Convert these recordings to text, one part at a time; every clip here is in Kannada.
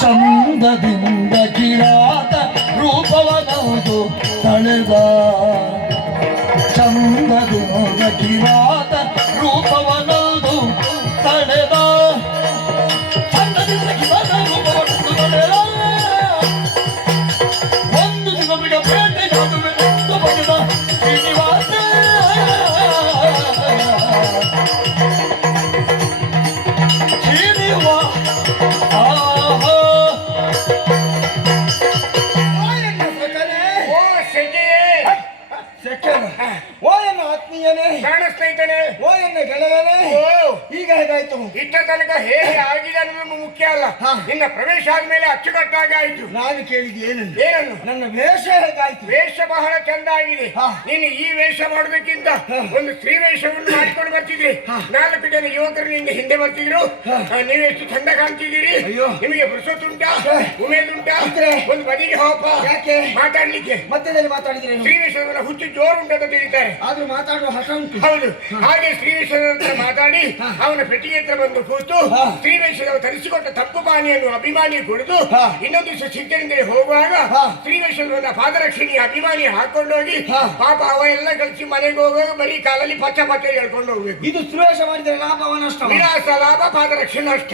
ಚಂದದಿಂದ ಕಿರಾತ ರೂಪವನೌದು ತಳೆದ ಚಂದದಿಂದ ಕಿರಾತ ರೂಪವನೌದು ತಳೆದ ಚಂದದಿಂದ ಕಿರಾತ ರೂಪವನೌದು ತಳೆದ ಒಂದು ದಿನವಿಗೆ ಬೇಟೆಯಾದುವೆ ಎಂದು ಬಗೆದ ಶ್ರೀನಿವಾಸ ಕಾಣಿಸ್ತೈತಾನೆ ಓ ಎನ್ನ ಗೆಳೆಯನೇ ಈಗ ಹೇಗಾಯ್ತು ಇಷ್ಟ ತನಕ ಹೇಗೆ ಆಗಿದೆ ಅನ್ನೋದು ಮುಖ್ಯ ಅಲ್ಲ ನಿನ್ನ ಪ್ರವೇಶ ಆದ್ಮೇಲೆ ಅಚ್ಚುಕಟ್ಟಾಗಿ ಆಯ್ತು ನಾನು ಕೇಳಿದ್ದು ಏನನ್ನು ಏನನ್ನು ನನ್ನ ವೇಷ ಹೇಗಾಯ್ತು ವೇಷ ಬಹಳ ಚಂದ ಆಗಿದೆ ನೀನು ಈ ವೇಷ ಮಾಡೋದಕ್ಕಿಂತ ಒಂದು ಸ್ತ್ರೀ ವೇಷವನ್ನು ಮಾಡಿಕೊಂಡು ಬರ್ತಿದ್ರಿ 4 ಜನ ಯುವಕರು ನಿಂದ ಹಿಂದೆ ಬರ್ತಿದ್ರು ನೀವೆಷ್ಟು ಚಂದ ಕಾಣ್ತಿದ್ದೀರಿ ನಿಮಗೆ ಪುರುಷೋತ್ತುಂಟಾ ಉಮೇದುಂಟಾ ಒಂದು ಬದಿಗೆ ಹೋಪ ಯಾಕೆ ಮಾತಾಡ್ಲಿಕ್ಕೆ ಮಧ್ಯದಲ್ಲಿ ಮಾತಾಡಿದ್ರೆ ಸ್ತ್ರೀ ವೇಷದ ಹುಚ್ಚು ಜೋರು ಉಂಟು ಅಂತ ತಿಳಿತಾರೆ ಆದ್ರೂ ಮಾತಾಡುವ ಹಠ ಉಂಟು ಹೌದು ಹಾಗೆ ಸ್ತ್ರೀ ವೇಷದ ಹತ್ರ ಮಾತಾಡಿ ಅವನ ಪೆಟ್ಟಿಗೆ ಹತ್ರ ಬಂದು ಕೂತು ಸ್ತ್ರೀ ವೇಷದವರು ತರಿಸಿಕೊಟ್ಟ ತಪ್ಪು ಪಾನಿಯನ್ನು ಅಭಿಮಾನಿ ಕುಡಿದು ಇನ್ನೊಂದು ದಿವಸ ಸಿದ್ಧನಿಂದ ಹೋಗುವಾಗ ಸ್ತ್ರೀ ವೇಷದ ಪಾದರಕ್ಷಣೆಯ ಅಭಿಮಾನಿ ಹಾಕೊಂಡೋಗಿ ಪಾಪ ಅವ ಎಲ್ಲ ಕಳಿಸಿ ಮನೆಗೆ ಹೋಗುವಾಗ ಬರೀ ಕಾಲಲ್ಲಿ ಪಚ್ಚ ಪಚ್ಚ ಹೇಳ್ಕೊಂಡು ಹೋಗ್ಬೇಕು. ಇದು ಸ್ತ್ರೀವೇಷ ಮಾಡಿದ್ರೆ ಲಾಭವ ನಷ್ಟ? ವಿಳಾಸ ಲಾಭ ಪಾದರಕ್ಷಣೆ ನಷ್ಟ.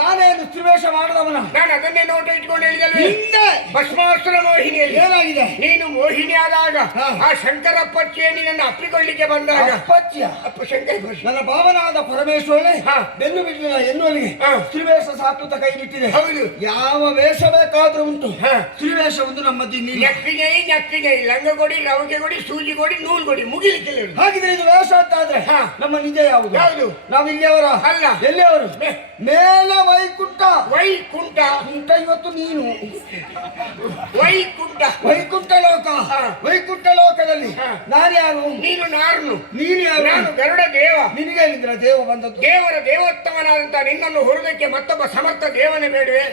ನಾನೇನು ಸ್ತ್ರೀವೇಷ ಮಾಡದವನ? ನಾನು ಅದನ್ನೇ ನೋಟ ಇಟ್ಕೊಂಡು ಹೇಳಿದಲ್ವೇ ಭಸ್ಮಾಸುರ ಮೋಹಿನಿಯಲ್ಲಿ ಏನಾಗಿದೆ? ನೀನು ಮೋಹಿನಿ ಆದಾಗ ಆ ಶಂಕರಪ್ಪಚ್ಚಿಯ ನಿನ್ನನ್ನು ಅಪ್ಪಿಕೊಳ್ಳಿಕ್ಕೆ ಬಂದಾಗ ನನ್ನ ಭಾವನಾದ ಪರಮೇಶ್ವರನೇ ಬೆನ್ನು ಬಿಡಲಿಲ್ಲ ಎನ್ನುವಲ್ಲಿಗೆ ಸ್ತ್ರೀವೇಷ ಸಾಕುತ್ತ ಕೈ ಬಿಟ್ಟಿದೆ. ಹೌದು, ಯಾವ ವೇಷ ಬೇಕಾದ್ರೂ ಉಂಟು. ಸ್ತ್ರೀವೇಷ ಒಂದು ನಮ್ಮದಿಲ್ಲಿ ನಕ್ಕಿನೈ ಲಂಗ ಕೊಡಿ, ರವಿಕೆ ಕೊಡಿ, ಸೂಜಿ ಕೊಡಿ, ನೂಲು ಕೊಡಿ, ಮುಗಿಲಿಕ್ಕೆ. ಹಾಗಿದ್ರೆ ಇದು ವೇಷ ಅಂತ ಆದ್ರೆ ನಮ್ಮ ನಿಜ ಯಾವುದು? ಯಾವುದು? ನಾವು ಇಲ್ಲಿಯವರ ಅಲ್ಲ. ಎಲ್ಲಿಯವರು? ಮೇಲೆ ವೈಕುಂಠ. ವೈಕುಂಠ ಕುಂಠ ಇವತ್ತು ನೀನು ವೈಕುಂಠ ವೈಕುಂಠ ಲೋಕ. ವೈಕುಂಠ ಲೋಕದಲ್ಲಿ ನಾನು ಯಾರು? ನೀನು ನಾರ್ನು. ನೀನು ಯಾರು? ನಾನು ಗರುಡ ದೇವ. ನಿನಗೆ ಎಲ್ಲಿಂದ್ರ ದೇವ ಬಂದದ್ದು? ದೇವರ ದೇವೋತ್ತಮನಾದಂತ ನಿನ್ನನ್ನು ಹೊರದಕ್ಕೆ ಮತ್ತೊಬ್ಬ ಸಮರ್ಥ ದೇವನೇ ಬೇಡವೆ?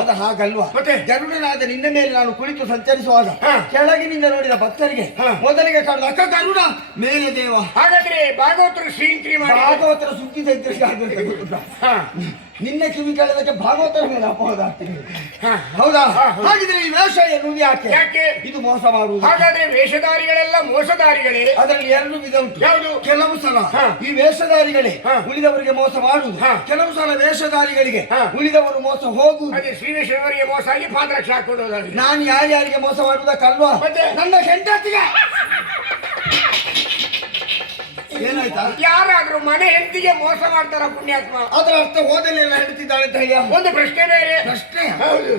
ಅದು ಹಾಗಲ್ವಾ? ಮತ್ತೆ ಗರುಡನಾದ ನಿನ್ನ ಮೇಲೆ ನಾನು ಕುಳಿತು ಸಂಚರಿಸುವಾಗ ಕೆಳಗಿನಿಂದ ನೋಡಿದ ಭಕ್ತರಿಗೆ ಮೊದಲಿಗೆ ಕಾಣದ ಅಕ್ಕ ಗರುಡ ಮೇಲೆ ದೇವ. ಹಾಗಾದ್ರೆ ಭಾಗವತರು ಶ್ರೀಂಕ್ರಿ ಮಾಡಿ ಭಾಗವತರ ಸುದ್ದಿ ನಿನ್ನೆ ಕಿವಿ ಕೇಳೋದಕ್ಕೆ ಭಾಗವತರ ಮೇಲೆ ಅಪವಾದ ಆಗ್ತೀನಿ. ಹೌದಾ? ಹಾಗಿದ್ರೆ ಈ ವೇಷ ಎನ್ನುವುದು ಯಾಕೆ? ಇದು ಮೋಸ ಮಾಡುವುದು. ಹಾಗಾದ್ರೆ ವೇಷಧಾರಿಗಳೆಲ್ಲ ಮೋಸಧಾರಿಗಳೇ? ಅದರಲ್ಲಿ 2 ವಿಧ ಉಂಟು. ಯಾವುದು? ಕೆಲವು ಸಲ ಈ ವೇಷಧಾರಿಗಳೇ ಉಳಿದವರಿಗೆ ಮೋಸ ಮಾಡುವುದು, ಕೆಲವು ಸಲ ವೇಷಧಾರಿಗಳಿಗೆ ಉಳಿದವರು ಮೋಸ ಹೋಗುವುದು. ಅದೇ ಶ್ರೀವೇಶ್ವರವರಿಗೆ ಮೋಸ ಆಗಿ ಪಾದರಕ್ಷೆ ಹಾಕೊಂಡು ಹೋದಾಗ ನಾನು ಯಾರ್ಯಾರಿಗೆ ಮೋಸ ಮಾಡುವುದಕ್ಕಲ್ವಾ? ನನ್ನ ಹೆಂಡತಿಗೆ ಏನಾಯ್ತಾ? ಯಾರಾದ್ರೂ ಮನೆ ಹೆಂಡತಿಗೆ ಮೋಸ ಮಾಡ್ತಾರ ಪುಣ್ಯಾತ್ಮ? ಅದರ ಅರ್ಥ ಹೋದಲ್ಲೆಲ್ಲ ಹೆಂಡತಿದ್ದಾಳೆ ಅಂತ ಹೇಳಿ ಒಂದು ಪ್ರಶ್ನೆ ಬೇರೆ. ಪ್ರಶ್ನೆ? ಹೌದು,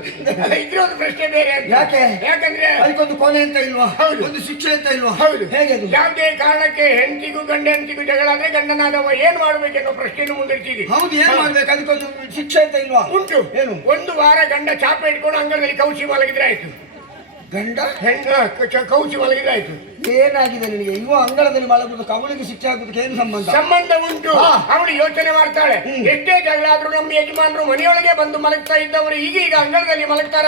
ಇದ್ರೆ ಒಂದು ಪ್ರಶ್ನೆ ಬೇರೆ. ಯಾಕೆ? ಯಾಕಂದ್ರೆ ಅದಕ್ಕೊಂದು ಕೊನೆ ಅಂತ ಇಲ್ವಾ? ಹೌದು. ಒಂದು ಶಿಕ್ಷೆ ಅಂತ ಇಲ್ವಾ? ಹೌದು. ಹೇಗೆ ಅದು? ಯಾವುದೇ ಕಾರಣಕ್ಕೆ ಹೆಂಡತಿಗೂ ಹೆಂಡತಿಗೂ ಜಗಳ ಆದ್ರೆ ಗಂಡನಾದವ ಏನ್ ಮಾಡ್ಬೇಕೆನ್ನೋ ಪ್ರಶ್ನೆಯನ್ನು ಮುಂದಿಡ್ತೀವಿ. ಹೌದು, ಏನ್ ಮಾಡ್ಬೇಕು? ಅದಕ್ಕೊಂದು ಶಿಕ್ಷೆ ಅಂತ ಇಲ್ವಾ? ಉಂಟು. ಏನು? 1 ವಾರ ಗಂಡ ಚಾಪೆ ಇಟ್ಕೊಂಡು ಅಂಗಳದಲ್ಲಿ ಕೌಚಿ ಮಲಗಿದ್ರೆ ಆಯ್ತು. ಗಂಡ ಕೌಚಿ ಮಲಗಿದ್ರೆ ಆಯ್ತು. ಏನಾಗಿದೆ ನಿನಗೆ? ಇವ ಅಂಗಳದಲ್ಲಿ ಮಲಗುದು ಅವಳಿಗೆ ಶಿಕ್ಷೆ ಆಗುದಕ್ಕೆ ಏನು ಸಂಬಂಧ? ಸಂಬಂಧ ಉಂಟು. ಅವಳು ಯೋಚನೆ ಮಾಡ್ತಾಳೆ, ಎಷ್ಟೇ ಜಗಳ ಆದ್ರೂ ನಮ್ಮ ಯಜಮಾನರು ಮನೆಯೊಳಗೆ ಬಂದು ಮಲಗ್ತಾ ಇದ್ದವರು ಈಗ ಅಂಗಳದಲ್ಲಿ ಮಲಗ್ತಾರ.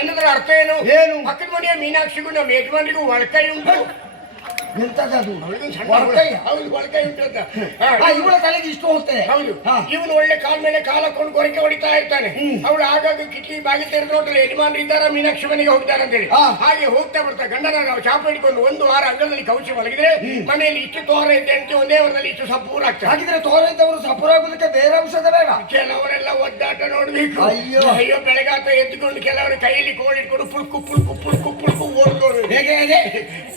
ಇನ್ನೊಂದರ ಅರ್ಥ ಏನು? ಪಕ್ಕದ ಮನೆಯ ಮೀನಾಕ್ಷಿಗೂ ನಮ್ಮ ಯಜಮಾನರಿಗೂ ಒಳಕೈ ಉಂಟು. ಎಂತದದು ಅವಳಿಗೆ ಸಣ್ಣ ಹೊರಕೈ? ಹೌದು ಒಳಕೈ ಉಂಟಂತ. ಇವಳ ತಲೆಗೆ ಇಷ್ಟು ಹೋಗ್ತದೆ. ಹೌದು ಇವನು ಒಳ್ಳೆ ಕಾಲ್ ಮೇಲೆ ಕಾಲ ಹಾಕೊಂಡು ಗೊರಕೆ ಹೊಡಿತಾ ಇರ್ತಾನೆ. ಅವಳು ಆಗಾಗ ಕಿಟಕಿ ಬಾಗಿ ತೆರೆದು ನೋಡ್ತಾರೆ ಯಜಮಾನ್ರು ಇದ್ದಾರ ಮೀನಾಕ್ಷಿ ಮನೆಗೆ ಹೋಗ್ತಾರೆ ಅಂತ ಹೇಳಿ. ಹಾಗೆ ಹೋಗ್ತಾ ಬರ್ತಾ ಗಂಡನ ನಾವು ಚಾಪ ಹಿಡ್ಕೊಂಡು ಒಂದು ವಾರ ಅಂಗಳದಲ್ಲಿ ಕೌಚಿ ಮಲಗಿದ್ರೆ ಮನೆಯಲ್ಲಿ ಇಷ್ಟು ತೋರ ಇದೆ ಅಂತ ಒಂದೇ ವಾರದಲ್ಲಿ ಇಷ್ಟು ಸಪೂರ ಆಗ್ತದೆ. ಹಾಗಿದ್ರೆ ತೋರ ಇದ್ದವರು ಸಪುರಾಗುದಕ್ಕೆ ಬೇರೆ ಔಷಧ ಬೇಡ? ಕೆಲವರೆಲ್ಲ ಒದ್ದಾಟ ನೋಡ್ಬೇಕು. ಅಯ್ಯೋ ಅಯ್ಯೋ ಬೆಳಗಾತ ಎದ್ದುಕೊಂಡು ಕೆಲವರು ಕೈಯಲ್ಲಿ ಕೋಲ್ ಇಟ್ಕೊಂಡು ಪುಳ್ಕು ಪುಳ್ಕು ಪುಳ್ಕು ಪುಳ್ಕು ಓಡ್ದೋರು. ಹೇಗೆ ಹೇಗೆ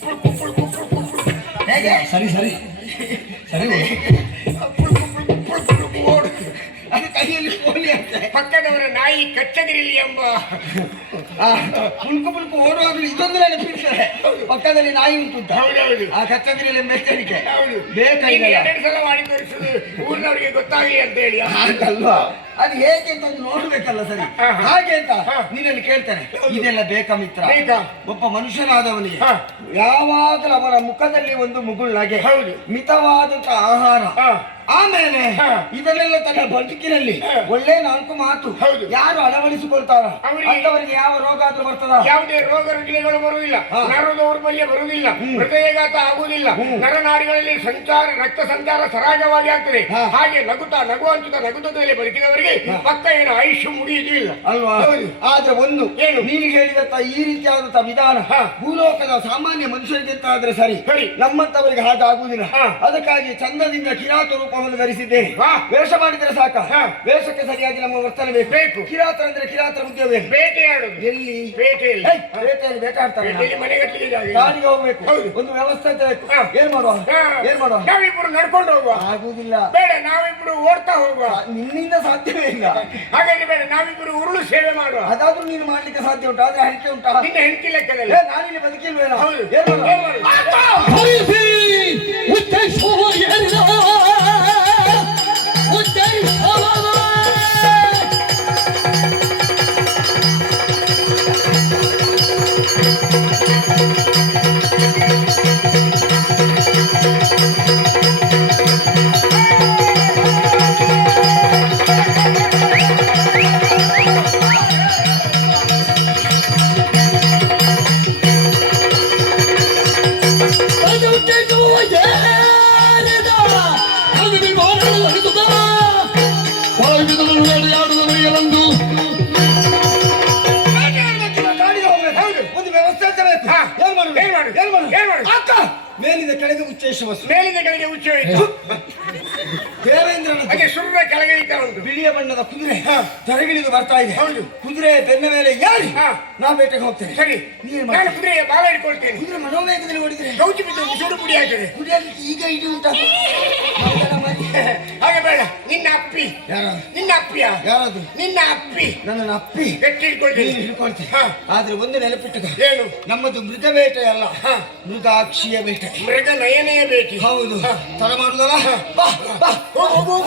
ಪುಳ್ಕು ಪುಳ್ಕು ಪುಳ್ಕು ಪುಳ್ಕು ಹೇಗೆ? ಸರಿ ಸರಿ ಸರಿ ಪುಳ್ಕು ಪುಳ್ಕು ಪುಳ್ಕು ಪುಳ್ಕು ಓಡು. ಅದು ಕೈಯಲ್ಲಿ ಕೋಲಿ ಅಂತ. ಪಕ್ಕದವರ ನಾಯಿ ಕಚ್ಚದಿರಲಿ ಎಂಬ ಪುಲ್ಕು ಪುಲ್ಕು ಓಡುವಾಗಲೂ ಇದೊಂದು ನೆನಪಿಡ್ತಾರೆ. ಪಕ್ಕದಲ್ಲಿ ನಾಯಿ ಉಂಟು ಅಂತ. ಹೌದೌದು ಆ ಕಚ್ಚಗಿರಿಯಲ್ಲಿ ಮೆಚ್ಚರಿಕೆ ಹೌದು. ಬೇಕಾಗಿಲ್ಲ. 2 ಸಲ ಮಾಡಿ ತೋರಿಸುದು ಊರಿನವರಿಗೆ ಗೊತ್ತಾಗಲಿ ಅಂತ ಹೇಳಿ. ಹಾಗಲ್ವಾ? ಅದು ಹೇಗೆ ಅಂತ ಒಂದು ನೋಡ್ಬೇಕಲ್ಲ. ಸರಿ ಹಾಗೆ ಅಂತ ನಿನ್ನಲ್ಲಿ ಕೇಳ್ತಾನೆ. ಇದೆಲ್ಲ ಬೇಕಾ ಮಿತ್ರ? ಒಬ್ಬ ಮನುಷ್ಯನಾದವನಿಗೆ ಯಾವಾಗಲೂ ಅವನ ಮುಖದಲ್ಲಿ ಒಂದು ಮುಗುಳ್ನಗೆ, ಮಿತವಾದಂತ ಆಹಾರ, ಆಮೇಲೆ ಇದನ್ನೆಲ್ಲ ತನ್ನ ಬದುಕಿನಲ್ಲಿ ಒಳ್ಳೆ 4 ಮಾತು ಯಾರು ಅಳವಡಿಸಿಕೊಳ್ತಾರ ಅಂತವರಿಗೆ ಯಾವ ರೋಗ ಆದ್ರೂ ಬರ್ತದ? ಯಾವುದೇ ರೋಗ ರುಜಿನಗಳು ಬರುವುದಿಲ್ಲ, ನರ ದೌರ್ಬಲ್ಯ ಬರುವುದಿಲ್ಲ, ಹೃದಯಘಾತ ಆಗುವುದಿಲ್ಲ, ನರನಾಡಿಗಳಲ್ಲಿ ಸಂಚಾರ ರಕ್ತ ಸಂಚಾರ ಸರಾಗವಾಗಿ ಆಗ್ತದೆ. ಹಾಗೆ ನಗುವಂತ ನಗುತ್ತದಲ್ಲಿ ಬದುಕಿದವರಿಗೆ ಪಕ್ಕ ಏನು ಆಯುಷ್ಯ ಮುಗಿಯುವುದೂ ಇಲ್ಲ ಅಲ್ವಾ? ಆದ್ರೆ ಒಂದು ಏನು ನೀನು ಹೇಳಿದಂತ ಈ ರೀತಿಯಾದಂತ ವಿಧಾನ ಭೂಲೋಕದ ಸಾಮಾನ್ಯ ಮನುಷ್ಯರಿಗೆ ಅಂತ ಆದ್ರೆ ಸರಿ, ನಮ್ಮಂತವರಿಗೆ ಹಾಗಾಗುವುದಿಲ್ಲ. ಅದಕ್ಕಾಗಿ ಚಂದದಿಂದ ಕಿರಾತ ರೂಪವನ್ನು ಧರಿಸಿದ್ದೇನೆ. ವೇಷ ಮಾಡಿದ್ರೆ ಸಾಕ, ವೇಷಕ್ಕೆ ಸರಿಯಾಗಿ ನಮ್ಮ ವರ್ತನೆ ಬೇಕು. ಕಿರಾತರ ಅಂದ್ರೆ ಕಿರಾತರ ಉದ್ಯೋಗ ಬೇಟೆಯಾಡುದು. ಎಲ್ಲಿ ಬೇಟೆಯಲ್ಲಿ? ಬೇಟೆಯಲ್ಲಿ ಬೇಟಾಡ್ತಾರೆ. ಕಾಡಿಗೆ ಹೋಗ್ಬೇಕು, ಒಂದು ವ್ಯವಸ್ಥೆ ಅಂತ ಬೇಕು. ಏನ್ ಮಾಡುವ? ನಾವಿಬ್ರು ನಡ್ಕೊಂಡು ಹೋಗುವ? ಆಗುವುದಿಲ್ಲ. ಬೇಡ, ನಾವಿಬ್ರು ಓಡ್ತಾ ಹೋಗುವ? ನಿನ್ನಿಂದ ಸಾಧ್ಯವೇ ಇಲ್ಲ. ಹಾಗಾಗಿ ಬೇಡ, ನಾವಿಬ್ರು ಉರುಳು ಸೇವೆ ಮಾಡುವ. ಅದಾದ್ರೂ ನೀನು ಮಾಡ್ಲಿಕ್ಕೆ ಸಾಧ್ಯ ಉಂಟು, ಆದ್ರೆ ಹರಿಕೆ ಉಂಟಾ? ನಿನ್ನ ಹೆಂಡತಿ ಲೆಕ್ಕದಲ್ಲಿ ನಾನಿಲ್ಲಿ ಬದುಕಿಲ್ವೇನೋ? ಮೇಲಿಂದ ಕೆಳಗೆ ಉಚ್ಚೇಶ ವಸ್ತು. ಮೇಲಿಂದ ಕೆಳಗೆ ಉಚ್ಚ ದೇವೇಂದ್ರನ ಹಾಗೆ ಸುರ್ರ ಕೆಳಗೆ ಇದ್ದ ಉಂಟು. ಬಿಳಿಯ ಬಣ್ಣದ ಕುದುರೆ ತರಗಿಳಿದು ಬರ್ತಾ ಇದೆ. ಹೌದು. ಕುದುರೆ ಬೆನ್ನ ಮೇಲೆ ಏರಿ ನಾ ಬೇಟೆಗೆ ಹೋಗ್ತೇನೆ. ಸರಿ, ನಾನು ಕುದುರೆಯ ಬಾಲ ಹಿಡ್ಕೊಳ್ತೇನೆ. ಕುದುರೆ ಮನೋವೇಗದಲ್ಲಿ ಓಡಿದ್ರೆ ಕೌಚಿ ಬಿದ್ದು ಸುಡು ಪುಡಿ ಆಗ್ತದೆ. ಕುಡಿಯಲಿಕ್ಕೆ ಈಗ ಇಡಿ ಉಂಟಾ? ಹಾಗೆ ಬೇಡ, ನಿನ್ನ ಅಪ್ಪಿ. ನಿನ್ನ ಅಪ್ಪಿಯ? ಯಾರದು? ನಿನ್ನ ಅಪ್ಪಿ. ನನ್ನ ಅಪ್ಪಿ ಗಟ್ಟಿ ಹಿಡ್ಕೊಳ್ತೀನಿ. ಹಿಡ್ಕೊಳ್ತೀನಿ. ಆದ್ರೆ ಒಂದು ನೆನಪಿಟ್ಟದ, ಏನು? ನಮ್ಮದು ಮೃಗ ಬೇಟೆ ಅಲ್ಲ, ಮೃಗಾಕ್ಷಿಯ ಬೇಟೆ. ಮೃಗ ನಯನೆಯ ಬೇಟೆ. ಹೌದು. ತಡ ಮಾಡುದಲ್ಲ? ಬಾ ಬಾ ಹೋಗು.